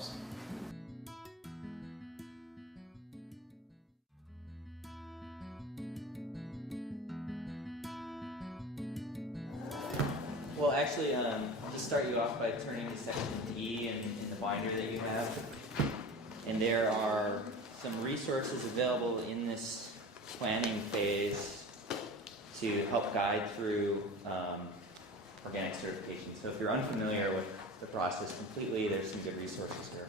farms. Well, actually, I'll just start you off by turning to section D in the binder that you have. And there are some resources available in this planning phase to help guide through organic certification. So if you're unfamiliar with the process completely, there's some good resources here.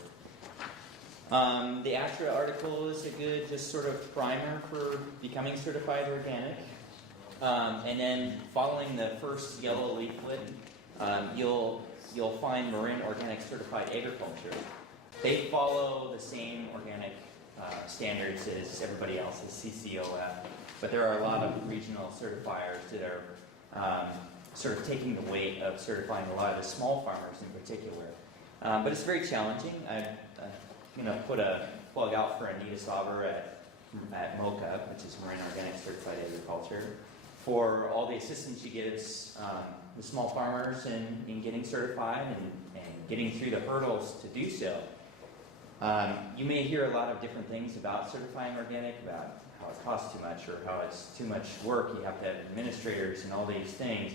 The ASTRA article is a good just sort of primer for becoming certified organic. And then following the first yellow leaflet, you'll find Marin Organic Certified Agriculture. They follow the same organic standards as everybody else's CCOF, but there are a lot of regional certifiers that are sort of taking the weight of certifying a lot of the small farmers in particular. But it's very challenging. I'm going to put a plug out for Anita Sauber at MOCA, which is Marin Organic Certified Agriculture, for all the assistance she gives the small farmers in getting certified and getting through the hurdles to do so. You may hear a lot of different things about certifying organic, about how it costs too much or how it's too much work. You have to have administrators and all these things.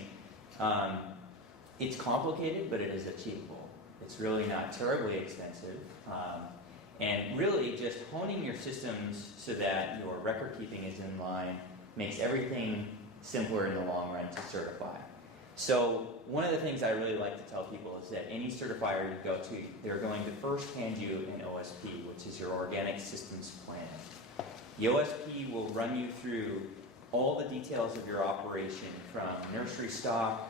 It's complicated, but it is achievable. It's really not terribly expensive. And really just honing your systems so that your record keeping is in line makes everything simpler in the long run to certify. So one of the things I really like to tell people is that any certifier you go to, they're going to first hand you an OSP, which is your Organic Systems Plan. The OSP will run you through all the details of your operation, from nursery stock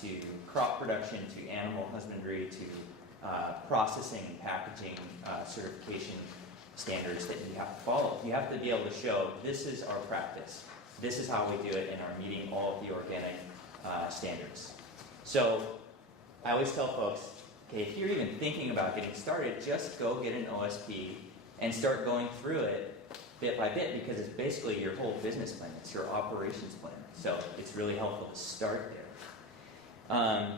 to crop production to animal husbandry to processing and packaging certification standards that you have to follow. You have to be able to show this is our practice. This is how we do it and are meeting all of the organic standards. So I always tell folks, okay, if you're even thinking about getting started, just go get an OSP and start going through it bit by bit, because it's basically your whole business plan. It's your operations plan. So it's really helpful to start there.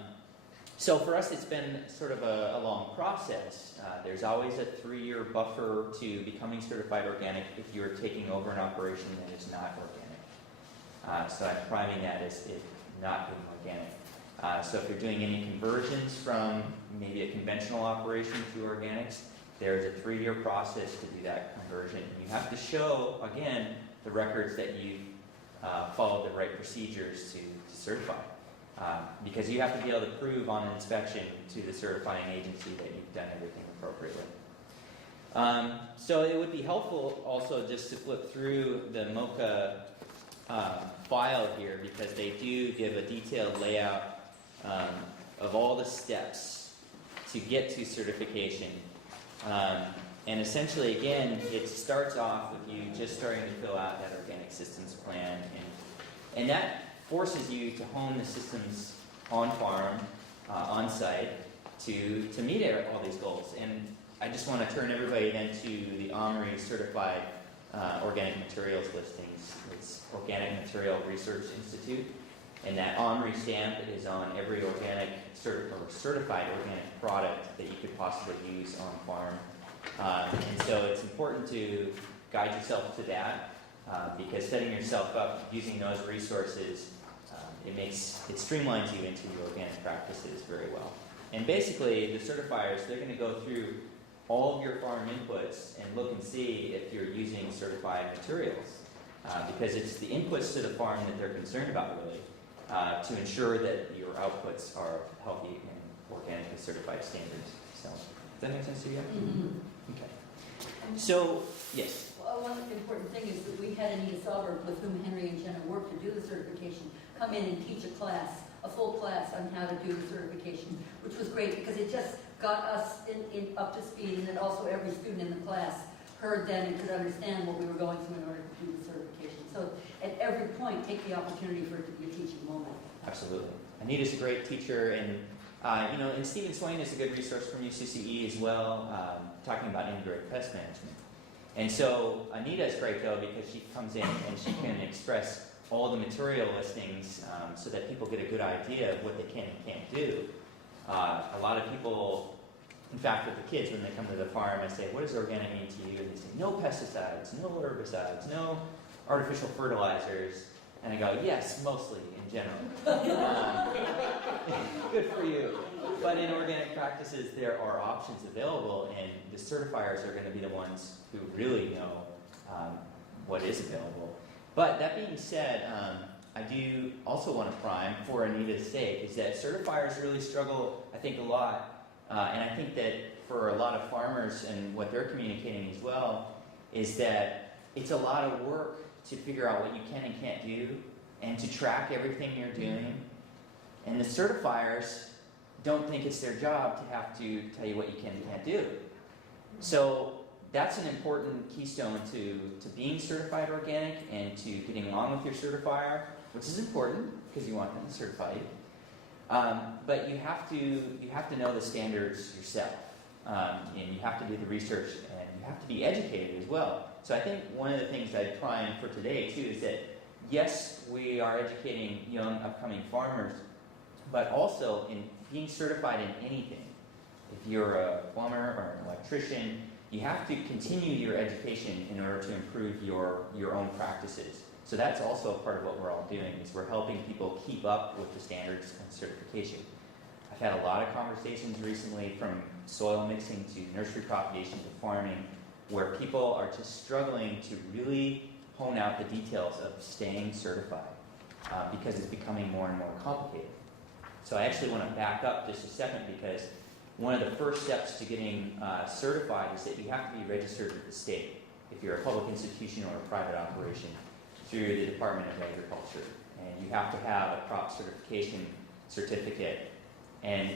So for us, it's been sort of a long process. There's always a 3-year buffer to becoming certified organic if you're taking over an operation that is not organic. So I'm priming that as it not being organic. So if you're doing any conversions from maybe a conventional operation to organics, there's a 3-year process to do that conversion. And you have to show, again, the records that you've followed the right procedures to certify. Because you have to be able to prove on an inspection to the certifying agency that you've done everything appropriately. So it would be helpful also just to flip through the MOCA file here, because they do give a detailed layout of all the steps to get to certification. And essentially, again, it starts off with you just starting to fill out that organic systems plan, and that forces you to hone the systems on farm, on site, to meet all these goals. And I just want to turn everybody then to the OMRI certified organic materials listings. It's Organic Material Research Institute, and that OMRI stamp is on every organic certified organic product that you could possibly use on farm. And so it's important to guide yourself to that, because setting yourself up using those resources, it streamlines you into your organic practices very well. And basically, the certifiers, they're going to go through all of your farm inputs and look and see if you're using certified materials, because it's the inputs to the farm that they're concerned about, really, to ensure that your outputs are healthy and organically certified standards. So, does that make sense to you? Mm-hmm. Okay. So, yes. Well, one important thing is that we had Anita Sauber, with whom Henry and Jenna worked to do the certification, come in and teach a full class on how to do the certification, which was great because it just got us up to speed, and then also every student in the class heard them and could understand what we were going through in order to do the certification. So at every point, take the opportunity for it to be a teaching moment. Absolutely. Anita's a great teacher, and and Stephen Swain is a good resource from UCCE as well, talking about integrated pest management. And so Anita is great, though, because she comes in and she can express all the material listings so that people get a good idea of what they can and can't do. A lot of people In fact, with the kids, when they come to the farm, I say, what does organic mean to you? And they say, no pesticides, no herbicides, no artificial fertilizers. And I go, yes, mostly in general. Good for you. But in organic practices, there are options available, and the certifiers are going to be the ones who really know what is available. But that being said, I do also want to prime for Anita's sake, is that certifiers really struggle, I think, a lot. And I think that for a lot of farmers and what they're communicating as well, is that it's a lot of work to figure out what you can and can't do, and to track everything you're doing. And the certifiers don't think it's their job to have to tell you what you can and can't do. So that's an important keystone to being certified organic and to getting along with your certifier, which is important because you want them to certify you. But you have to know the standards yourself, and you have to do the research, and you have to be educated as well. So I think one of the things I prime for today too is that yes, we are educating young upcoming farmers, but also in being certified in anything. If you're a plumber or an electrician, you have to continue your education in order to improve your own practices. So that's also a part of what we're all doing, is we're helping people keep up with the standards and certification. I've had a lot of conversations recently, from soil mixing to nursery propagation to farming, where people are just struggling to really hone out the details of staying certified because it's becoming more and more complicated. So I actually want to back up just a second, because one of the first steps to getting certified is that you have to be registered with the state, if you're a public institution or a private operation, through the Department of Agriculture. And you have to have a crop certification certificate. And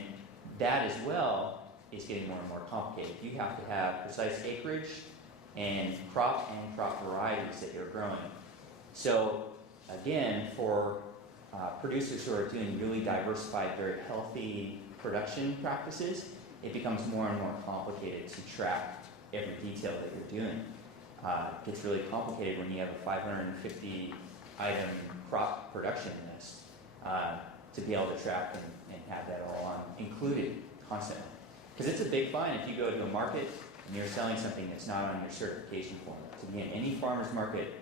that as well is getting more and more complicated. You have to have precise acreage and crop varieties that you're growing. So again, for producers who are doing really diversified, very healthy production practices, it becomes more and more complicated to track every detail that you're doing. It gets really complicated when you have a 550 item crop production list to be able to track and have that all on included constantly. Because it's a big fine if you go to a market and you're selling something that's not on your certification form. To be in any farmer's market,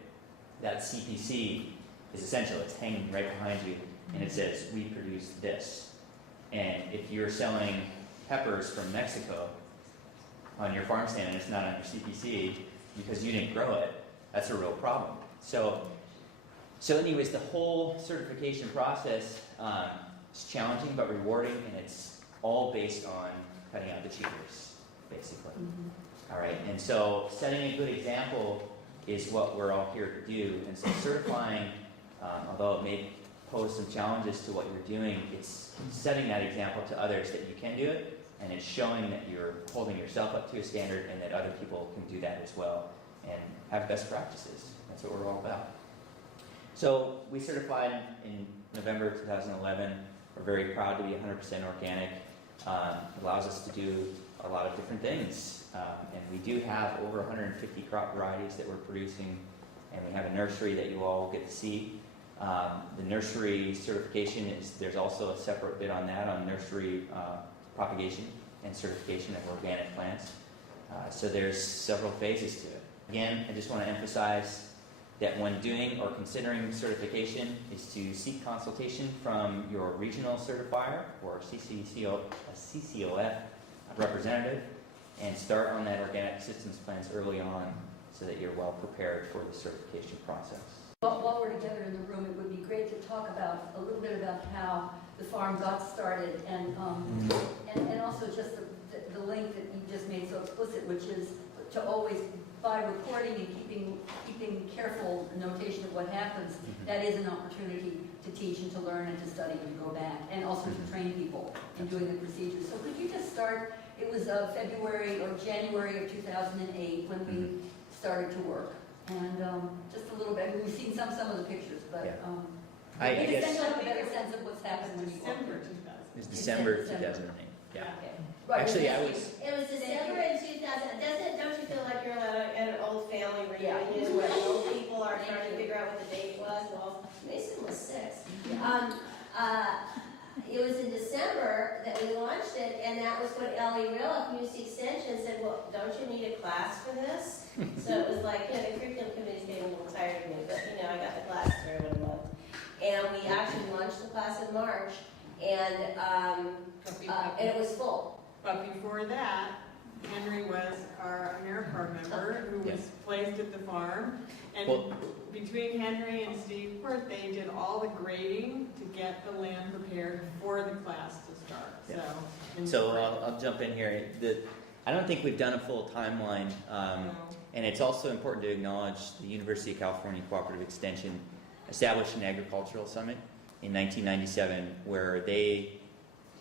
that CPC is essential. It's hanging right behind you, and it says, we produce this. And if you're selling peppers from Mexico on your farm stand and it's not on your CPC because you didn't grow it, that's a real problem. So anyways, the whole certification process is challenging but rewarding, and it's all based on cutting out the cheaters, basically. All right, and so setting a good example is what we're all here to do. And so certifying, although it may pose some challenges to what you're doing, it's setting that example to others that you can do it, and it's showing that you're holding yourself up to a standard and that other people can do that as well and have best practices. That's what we're all about. So we certified in November 2011. We're very proud to be 100% organic. It allows us to do a lot of different things. And we do have over 150 crop varieties that we're producing, and we have a nursery that you all get to see. The nursery certification there's also a separate bit on that, on nursery propagation and certification of organic plants. So there's several phases to it. Again, I just want to emphasize that when doing or considering certification is to seek consultation from your regional certifier or a CCOF representative, and start on that organic systems plans early on so that you're well prepared for the certification process. While we're together in the room, it would be great to talk about a little bit about how the farm got started, and also just the link that you just made so explicit, which is to always, by recording and keeping careful notation of what happens, that is an opportunity to teach and to learn and to study and to go back, and also to train people in doing the procedures. So could you just start? It was February or January of 2008 when we started to work. And just a little bit, we've seen some of the pictures, but I guess essentially have a better sense of what's happened when you December 2000. it was December 2008. Yeah. Okay. Right. Actually, Well, I was. It was December in 2000. Don't you feel like you're at an old family Yeah. reunion where old people are trying to figure out what the date was? Well, Mason was 6. it was in December that we launched it, and that was when Ellie Real Community Extension said, well, don't you need a class for this? So it was like, the curriculum committee's getting a little tired of me, but I got the class through in a month. And we actually launched the class in March, and it was full. But before that, Henry was our AmeriCorps member who was placed at the farm. And between Henry and Steve Court, they did all the grading to get the land prepared for the class to start. Yeah. So I'll jump in here. I don't think we've done a full timeline. And it's also important to acknowledge the University of California Cooperative Extension established an agricultural summit in 1997 where they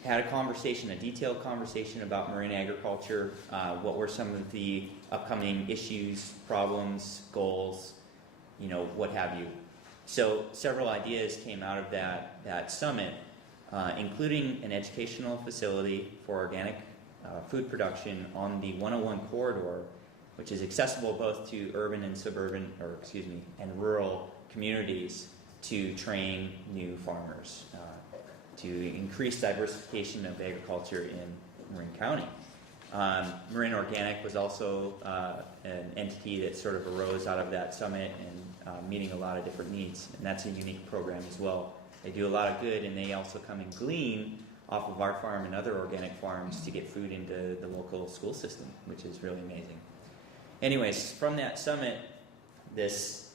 had a detailed conversation about marine agriculture, what were some of the upcoming issues, problems, goals, what have you. So several ideas came out of that summit, including an educational facility for organic food production on the 101 corridor, which is accessible both to urban and and rural communities to train new farmers, to increase diversification of agriculture in Marin County. Marin Organic was also an entity that sort of arose out of that summit and meeting a lot of different needs, and that's a unique program as well. They do a lot of good, and they also come and glean off of our farm and other organic farms to get food into the local school system, which is really amazing. Anyways, from that summit, this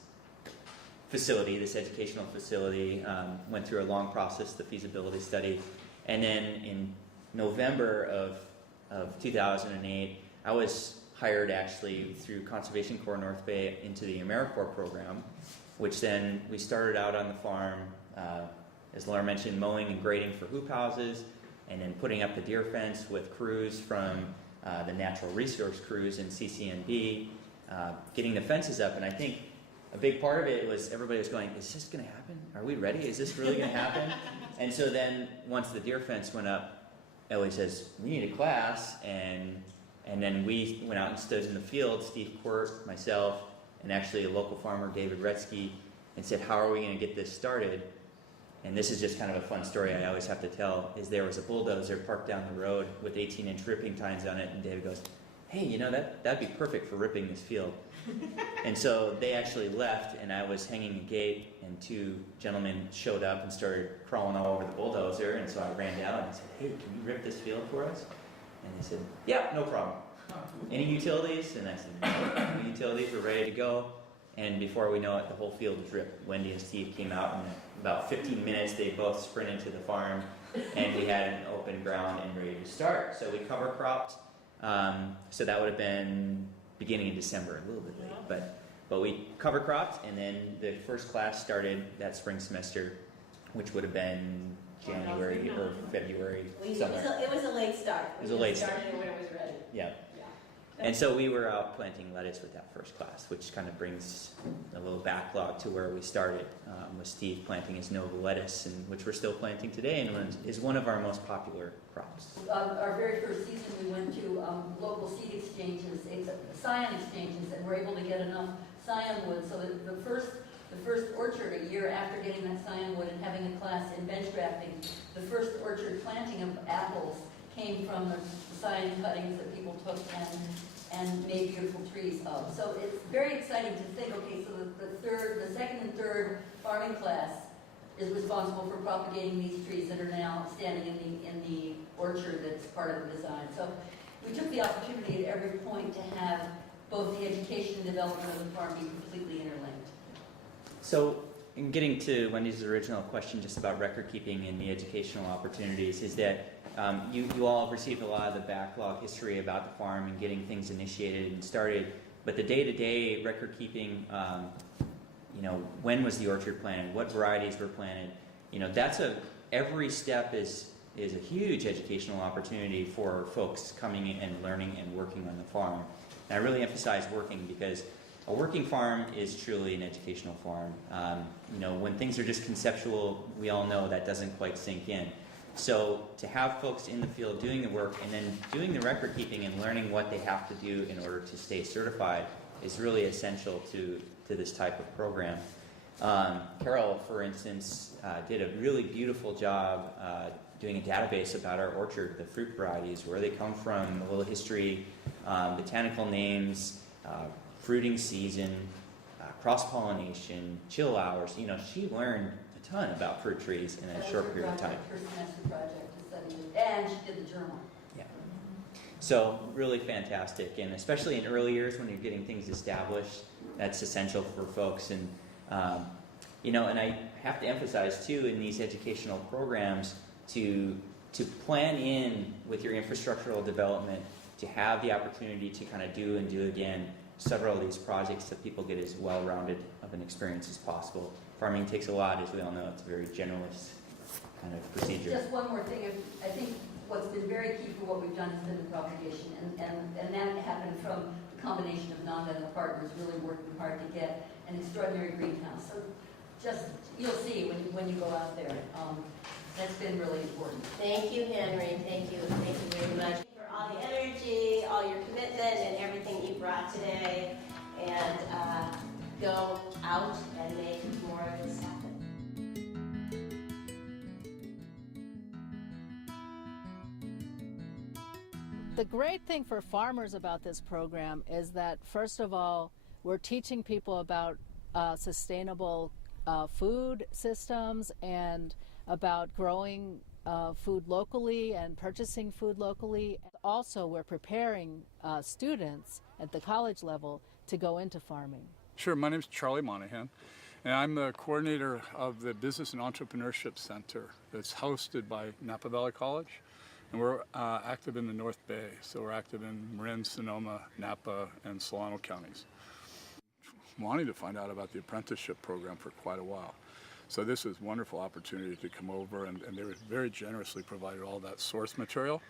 educational facility, went through a long process, the feasibility study, and then in November of 2008, I was hired actually through Conservation Corps North Bay into the AmeriCorps program, which then we started out on the farm, as Laura mentioned, mowing and grading for hoop houses, and then putting up the deer fence with crews from the natural resource crews in CCNB, getting the fences up, and I think a big part of it was everybody was going, is this going to happen? Are we ready? Is this really going to happen? And so then once the deer fence went up, Ellie says, we need a class, and then we went out and stood in the field, Steve Quirk, myself, and actually a local farmer, David Retzky, and said, how are we going to get this started? And this is just kind of a fun story I always have to tell, is there was a bulldozer parked down the road with 18-inch ripping tines on it, and David goes, hey, that'd be perfect for ripping this field. And so they actually left, and I was hanging a gate, and two gentlemen showed up and started crawling all over the bulldozer, and so I ran down and said, hey, can you rip this field for us? And they said, yeah, no problem. Any utilities? And I said, no utilities, we're ready to go. And before we know it, the whole field was ripped. Wendy and Steve came out, and in about 15 minutes, they both sprinted to the farm, and we had an open ground and ready to start. So we cover cropped. So that would have been beginning of December, a little bit late, but we cover cropped, and then the first class started that spring semester, which would have been January or February, somewhere. It was a late start. It was a late start. Started when it was ready. Yeah. And so we were out planting lettuce with that first class, which kind of brings a little backlog to where we started, with Steve planting his Nova lettuce, and which we're still planting today, and is one of our most popular crops. Our very first season, we went to local seed exchanges, scion exchanges, and were able to get enough scion wood. So that the first orchard, a year after getting that scion wood and having a class in bench grafting, the first orchard planting of apples came from the scion cuttings that people took and made beautiful trees of. So it's very exciting to think, okay, so the second and third farming class is responsible for propagating these trees that are now standing in the orchard that's part of the design. So we took the opportunity at every point to have both the education and development of the farm be completely interlinked. So in getting to Wendy's original question just about record keeping and the educational opportunities, is that you all have received a lot of the backlog history about the farm and getting things initiated and started, but the day-to-day record keeping, when was the orchard planted, what varieties were planted, every step is a huge educational opportunity for folks coming in and learning and working on the farm. And I really emphasize working because a working farm is truly an educational farm. When things are just conceptual, we all know that doesn't quite sink in. So to have folks in the field doing the work and then doing the record keeping and learning what they have to do in order to stay certified is really essential to this type of program. Carol, for instance, did a really beautiful job doing a database about our orchard, the fruit varieties, where they come from, a little history, botanical names, fruiting season, cross-pollination, chill hours. You know, she learned a ton about fruit trees in a short period of time. Her semester project to study it, and she did the journal. Yeah. So really fantastic, and especially in early years when you're getting things established, that's essential for folks. And you know, and I have to emphasize too in these educational programs to plan in with your infrastructural development to have the opportunity to kind of do and do again several of these projects so people get as well-rounded of an experience as possible. Farming takes a lot, as we all know. It's a very generalist kind of procedure. Just one more thing. I think what's been very key for what we've done has been the propagation, and that happened from the combination of non-vendor partners really working hard to get an extraordinary greenhouse. So just, you'll see when you go out there. That's been really important. Thank you, Henry. Thank you very much for all the energy, all your commitment, and everything you brought today. And go out and make more of this happen. The great thing for farmers about this program is that, first of all, we're teaching people about sustainable food systems and about growing food locally and purchasing food locally. Also, we're preparing students at the college level to go into farming. Sure, my name is Charlie Monahan, and I'm the coordinator of the Business and Entrepreneurship Center that's hosted by Napa Valley College. And we're active in the North Bay, so we're active in Marin, Sonoma, Napa, and Solano counties. Wanting to find out about the apprenticeship program for quite a while. So this was a wonderful opportunity to come over, and they were very generously provided all that source material,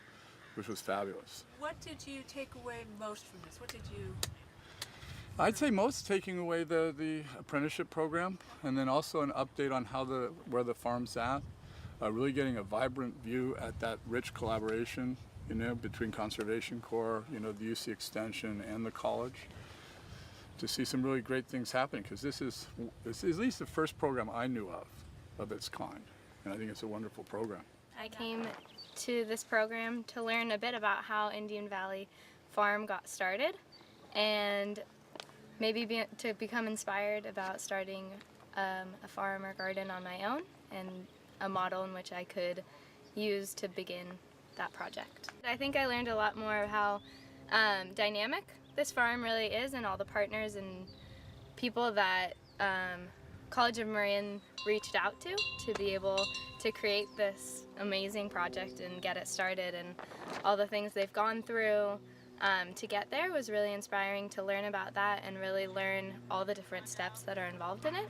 which was fabulous. What did you take away most from this? What did you... I'd say most taking away the apprenticeship program, and then also an update on how where the farm's at. Really getting a vibrant view at that rich collaboration, you know, between Conservation Corps, you know, the UC Extension and the college, to see some really great things happening, because this is at least the first program I knew of its kind, and I think it's a wonderful program. I came to this program to learn a bit about how Indian Valley Farm got started, and maybe to become inspired about starting a farm or garden on my own, and a model in which I could use to begin that project. I think I learned a lot more of how dynamic this farm really is, and all the partners and people that College of Marin reached out to be able to create this amazing project and get it started, and all the things they've gone through to get there was really inspiring to learn about that and really learn all the different steps that are involved in it.